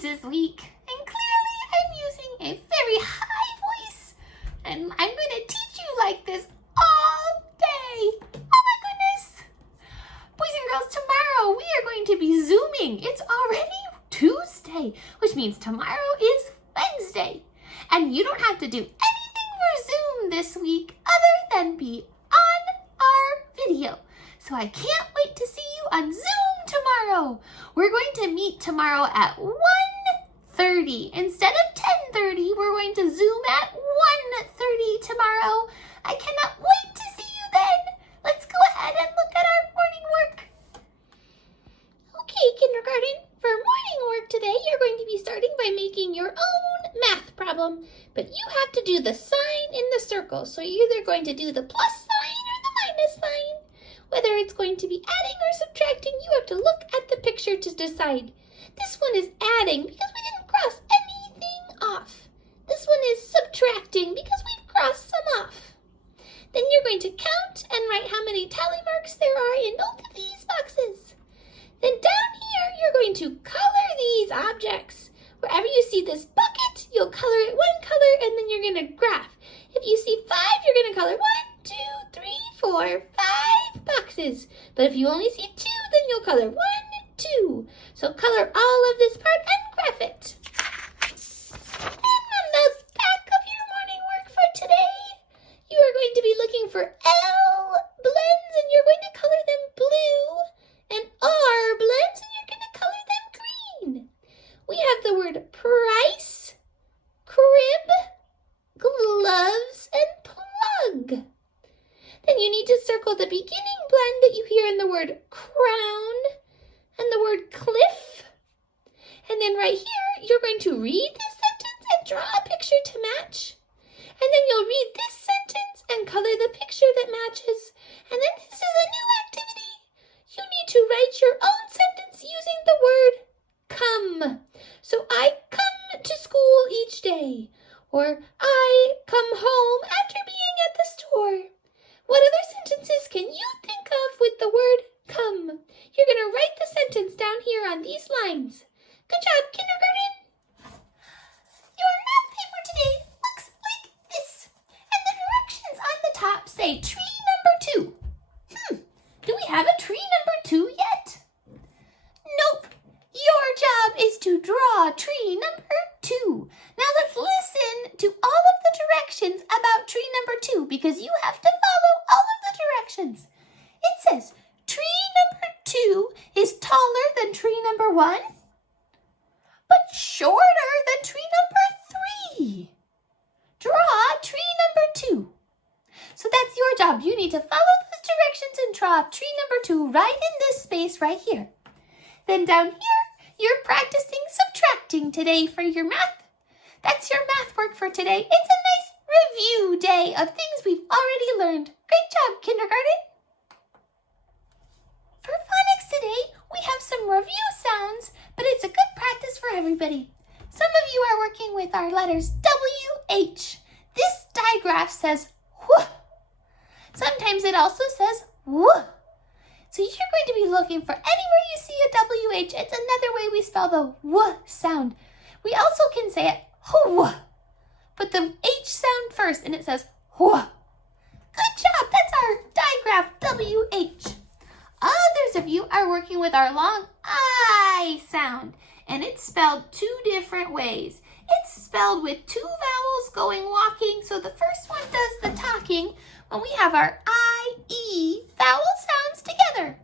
voices week, and clearly I'm using a very high voice, and I'm going to teach you like this all day. Oh my goodness! Boys and girls, tomorrow we are going to be Zooming. It's already Tuesday, which means tomorrow is Wednesday, and you don't have to do anything for Zoom this week other than be on our video. So I can't wait to see you on Zoom tomorrow. We're going to meet tomorrow at 1:30. Instead of 10:30, we're going to Zoom at 1:30 tomorrow. I cannot wait to see you then. Let's go ahead and look at our morning work. Okay, kindergarten, for morning work today, you're going to be starting by making your own math problem. But you have to do the sign in the circle. So you're either going to do the plus sign or the minus sign. Whether it's going to be adding or subtracting, you have to look at the picture to decide. This one is adding because we didn't cross anything off. This one is subtracting because we've crossed some off. Then you're going to count and write how many tally marks there are in both of these boxes. Then down here, you're going to color these objects. Wherever you see this bucket, you'll color it one color and then you're going to graph. If you see 5, you're going to color 1, 2, 3, 4, 5 boxes. But if you only see 2, then you'll color 1, 2. So color all of this part and graph it. And on the back of your morning work for today, you are going to be looking for L blends and you're going to color them blue, and R blends and you're going to color them green. We have the word price, crib, gloves, and plug. Then you need to circle the beginning blend that you hear in the word crown and the word cliff. And then right here, you're going to read this sentence and draw a picture to match. And then you'll read this sentence and color the picture that matches. And then this is a new activity. You need to write your own sentence using the word come. So I come to school each day. Or I come home after being at the store. What other sentences can you think of with the word come? You're going to write the sentence down here on these lines. Good job, kindergarten. Your math paper today looks like this. And the directions on the top say tree number 2. Do we have a tree number 2 yet? Nope. Your job is to draw tree number 2. Now let's listen to all of the directions about tree number 2 because you have to follow all of the directions. It says tree number 2 is taller than tree number 1, but shorter than tree number 3. Draw tree number 2. So that's your job. You need to follow those directions and draw tree number 2 right in this space right here. Then down here, you're practicing subtracting today for your math. That's your math work for today. It's a nice review day of things we've already learned. Great job, kindergarten. For phonics today, we have some review sounds, but it's a good practice for everybody. Some of you are working with our letters WH. This digraph says wh. Sometimes it also says wh. So you're going to be looking for anywhere you see a WH. It's another way we spell the W sound. We also can say it wh. Put the H sound first and it says wh. Good job. That's our digraph WH. Others of you are working with our long I sound. And it's spelled 2 different ways. It's spelled with 2 vowels going walking. So the first one does the talking when we have our I-E vowel sounds together.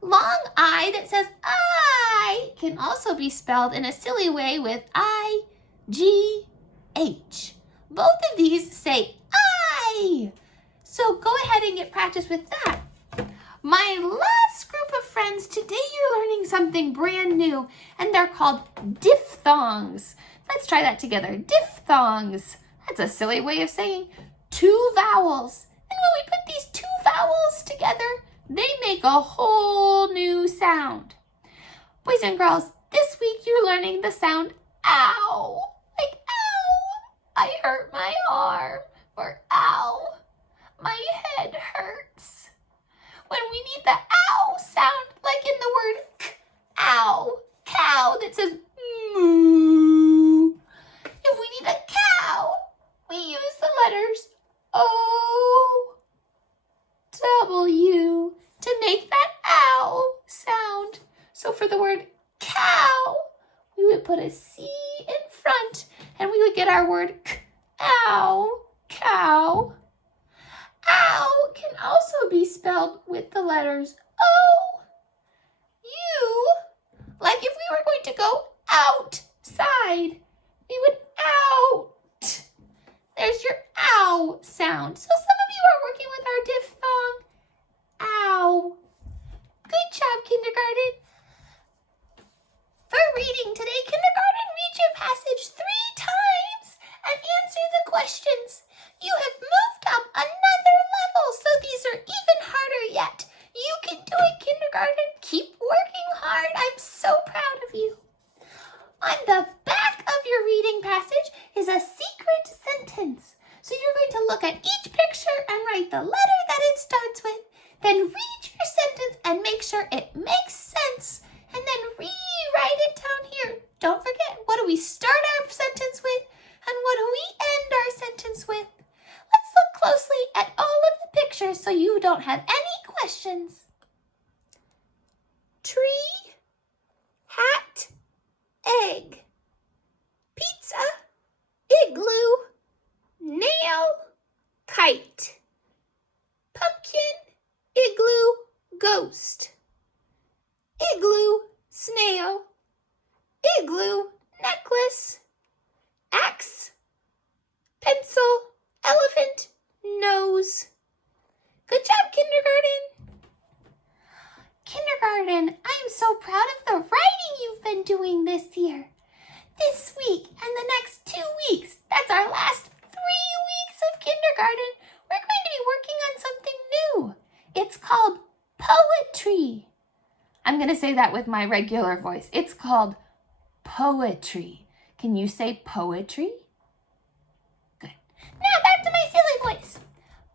Long I that says I can also be spelled in a silly way with I-G-H. Both of these say I. So go ahead and get practice with that. My last group of friends, today you're learning something brand new, and they're called diphthongs. Let's try that together. Diphthongs. That's a silly way of saying 2 vowels. And when we put these 2 vowels together, they make a whole new sound. Boys and girls, this week you're learning the sound ow. Like ow, I hurt my arm. Or ow, my head hurts. When we need the ow sound, like in the word k, ow, cow, that says moo. If we need a cow, we use the letters O, W to make that ow sound. So for the word cow, we would put a C in front and we would get our word ow, cow. Ow can also be spelled with the letters O, U, like if we were going to go outside, we would out. There's your ow sound. So some of you are working with our diphthong, ow. Good job, kindergarten. For reading today, kindergarten, read your passage 3 times and answer the questions. You have moved up another level, so these are even harder yet. You can do it, kindergarten. Keep working hard. I'm so proud of you. On the back of your reading passage is a secret sentence. So you're going to look at each picture and write the letter that it starts with. Then read your sentence and make sure it makes sense. And then rewrite it down here. Don't forget, what do we start our sentence with? And what do we end our sentence with? Let's look closely at all of the pictures so you don't have any questions. Tree, hat, egg, pizza, igloo, nail, kite, pumpkin, igloo, ghost, igloo, snail, igloo, necklace, axe, pencil, elephant, nose. Good job, kindergarten. Kindergarten, I am so proud of the writing you've been doing this year. This week and the next 2 weeks, that's our last 3 weeks of kindergarten, we're going to be working on something new. It's called poetry. I'm going to say that with my regular voice. It's called poetry. Can you say poetry? Good. Now back to my silly voice.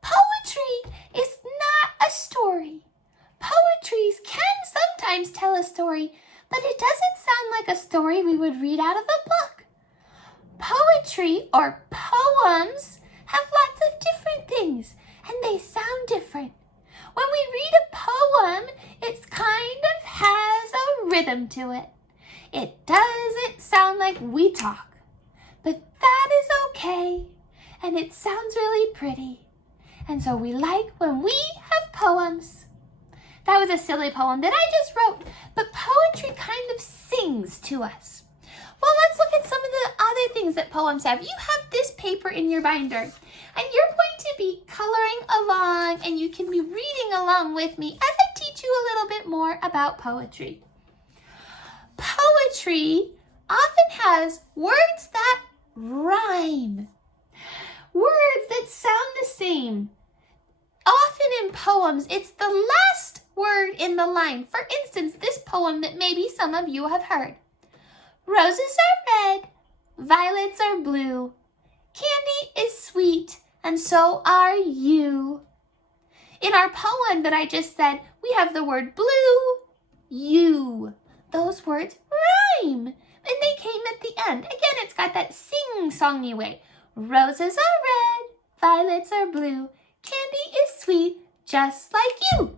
Poetry is not a story. Poetry can sometimes tell a story, but it doesn't sound like a story we would read out of a book. Poetry or poems have lots of different things, and they sound different. When we read a poem, it kind of has a rhythm to it. It doesn't sound like we talk, but that is okay, and it sounds really pretty. And so we like when we have poems. That was a silly poem that I just wrote, but poetry kind of sings to us. Well, let's look at some of the other things that poems have. You have this paper in your binder, and you're going to be coloring along, and you can be reading along with me as I teach you a little bit more about poetry. Poetry often has words that rhyme, words that sound the same. Often in poems, it's the last word in the line. For instance, this poem that maybe some of you have heard. Roses are red, violets are blue. Candy is sweet, and so are you. In our poem that I just said, we have the word blue, you. Those words rhyme, and they came at the end. Again, it's got that sing-songy way. Roses are red, violets are blue. Candy is sweet, just like you.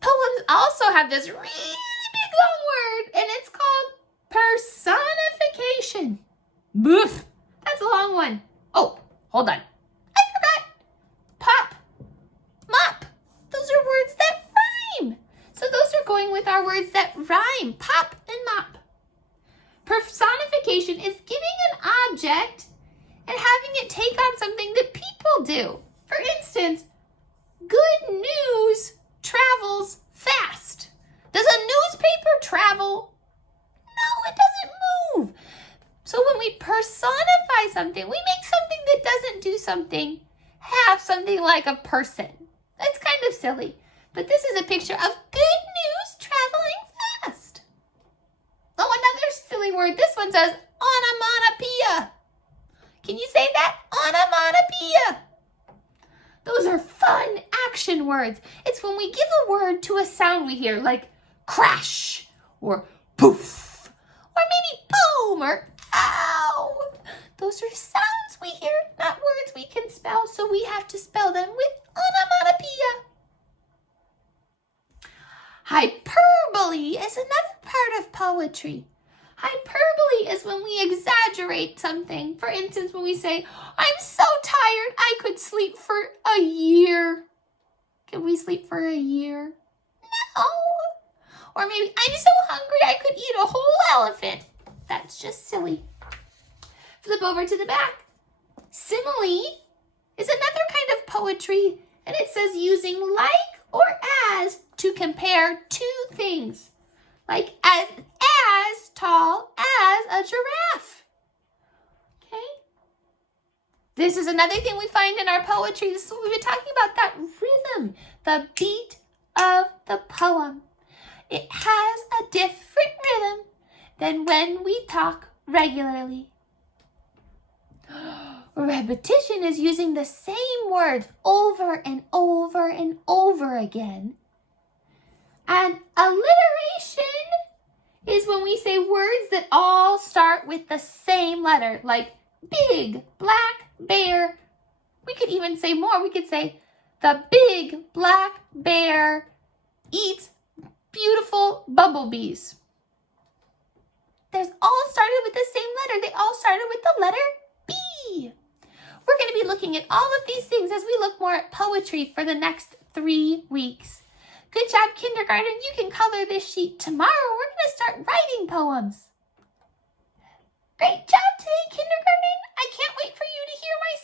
Poems also have this really big long word, and it's called personification. Boof, that's a long one. Oh, hold on. I forgot. Pop, mop. Those are words that rhyme. So those are going with our words that rhyme, pop and mop. Personification is giving an object and having it take on something that people do. For instance, good news travels fast. Does a newspaper travel? No, it doesn't move. So when we personify something, we make something that doesn't do something have something like a person. That's kind of silly, but this is a picture of good news traveling fast. Oh, another silly word. This one says onomatopoeia. Can you say that? Onomatopoeia. Those are fun action words. It's when we give a word to a sound we hear, like crash or poof, or maybe boom, or ow. Those are sounds we hear, not words we can spell, so we have to spell them with onomatopoeia. Hyperbole is another part of poetry. Hyperbole is when we exaggerate something. For instance, when we say, I'm so tired, I could sleep for a year. Can we sleep for a year? No. Or maybe, I'm so hungry, I could eat a whole elephant. That's just silly. Flip over to the back. Simile is another kind of poetry, and it says using like or as to compare two things. Like as tall as a giraffe. Okay? This is another thing we find in our poetry. This is what we've been talking about, that rhythm, the beat of the poem. It has a different rhythm than when we talk regularly. Repetition is using the same words over and over and over again. And alliteration is when we say words that all start with the same letter, like big, black, bear. We could even say more. We could say, the big black bear eats beautiful bumblebees. There's all started with the same letter. They all started with the letter B. We're going to be looking at all of these things as we look more at poetry for the next 3 weeks. Good job, kindergarten. You can color this sheet tomorrow. We're going to start writing poems. Great job today, kindergarten. I can't wait for you to hear my